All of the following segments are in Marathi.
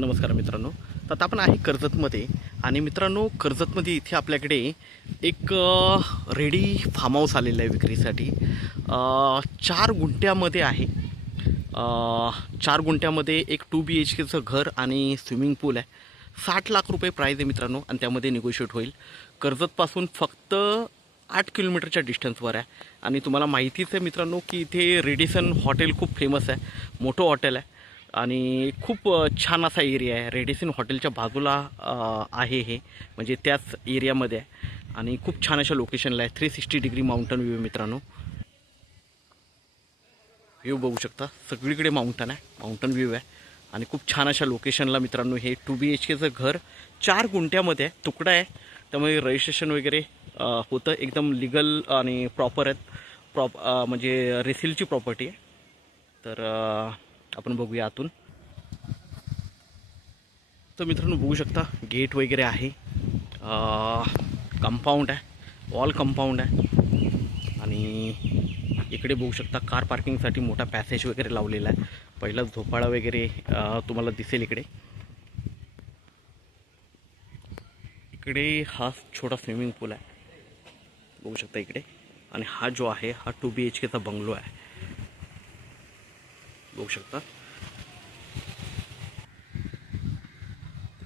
नमस्कार मित्रांनो. तर आता आपण आहे कर्जतमध्ये आणि मित्रांनो कर्जतमध्ये इथे आपल्याकडे एक रेडी फार्म हाऊस आलेला आहे विक्रीसाठी. 4 गुंठ्यामध्ये आहे. 4 गुंठ्यामध्ये एक 2 BHKचं घर आणि स्विमिंग पूल आहे. 60 लाख रुपये प्राईज आहे मित्रांनो आणि त्यामध्ये निगोशिएट होईल. कर्जतपासून फक्त 8 किलोमीटरच्या डिस्टन्सवर आहे आणि तुम्हाला माहितीच आहे मित्रांनो की इथे रेडिसन हॉटेल खूप फेमस आहे. मोठं हॉटेल आहे आणि खूप छान असा एरिया आहे. रेडिसन हॉटेलच्या बाजूला आहे हे, म्हणजे त्याच एरियामध्ये आहे आणि खूप छान अशा लोकेशनला आहे. 360 डिग्री माउंटन व्ह्यू मित्रांनो. व्ह्यू बघू शकता, सगळीकडे माउंटन आहे, माउंटन व्ह्यू आहे आणि खूप छान अशा लोकेशनला मित्रांनो हे 2 BHKचं घर 4 गुंठ्यामध्ये आहे. तुकडा आहे, त्यामुळे रजिस्ट्रेशन वगैरे होतं. एकदम लिगल आणि प्रॉपर आहेत. म्हणजे रेसिलची प्रॉपर्टी आहे. तर आपण बघूया आतून. तर मित्रांनो बघू शकता गेट वगैरे आहे, कंपाऊंड आहे, वॉल कंपाऊंड आहे आणि इकडे बघू शकता कार पार्किंगसाठी मोठा पॅसेज वगैरे लावलेला आहे. पहिला झोपाळा वगैरे तुम्हाला दिसेल इकडे. इकडे हा छोटा स्विमिंग पूल आहे बघू शकता इकडे. आणि हा जो आहे हा 2 BHKचा बंगलो आहे बघू शकता.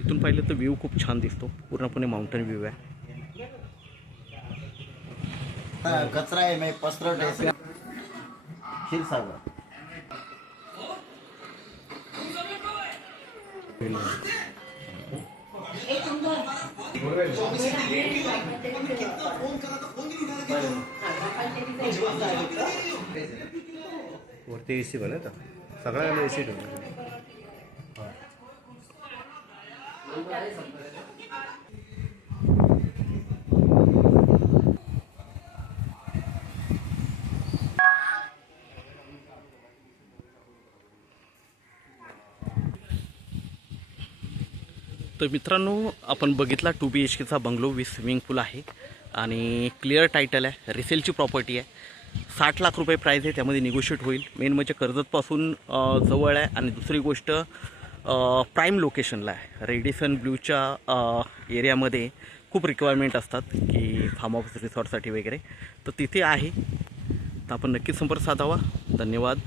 इथून पाहिलं तर व्ह्यू खूप छान दिसतो, पूर्णपणे माउंटन व्ह्यू आहे. कचरा आहे मी पसरट आहे क्षीरसागर. वरती AC पण आहे का सगळ्याला AC ठेवलं. तर मित्रांनो आपण बघितला 2 BHKचा बंगलो विथ स्विमिंग पूल आहे आणि क्लिअर टायटल आहे. रिसेलची प्रॉपर्टी आहे. 60 लाख रुपये प्राईज आहे, त्यामध्ये निगोशिएट होईल. मेन म्हणजे कर्जतपासून जवळ आहे आणि दुसरी गोष्ट प्राईम लोकेशनला आहे. रेडिसन ब्ल्यूच्या एरियामध्ये खूप रिक्वायरमेंट असतात की फार्म हाऊस रिसॉर्टसाठी वगैरे, तर तिथे आहे. तर आपण नक्कीच संपर्क साधावा. धन्यवाद.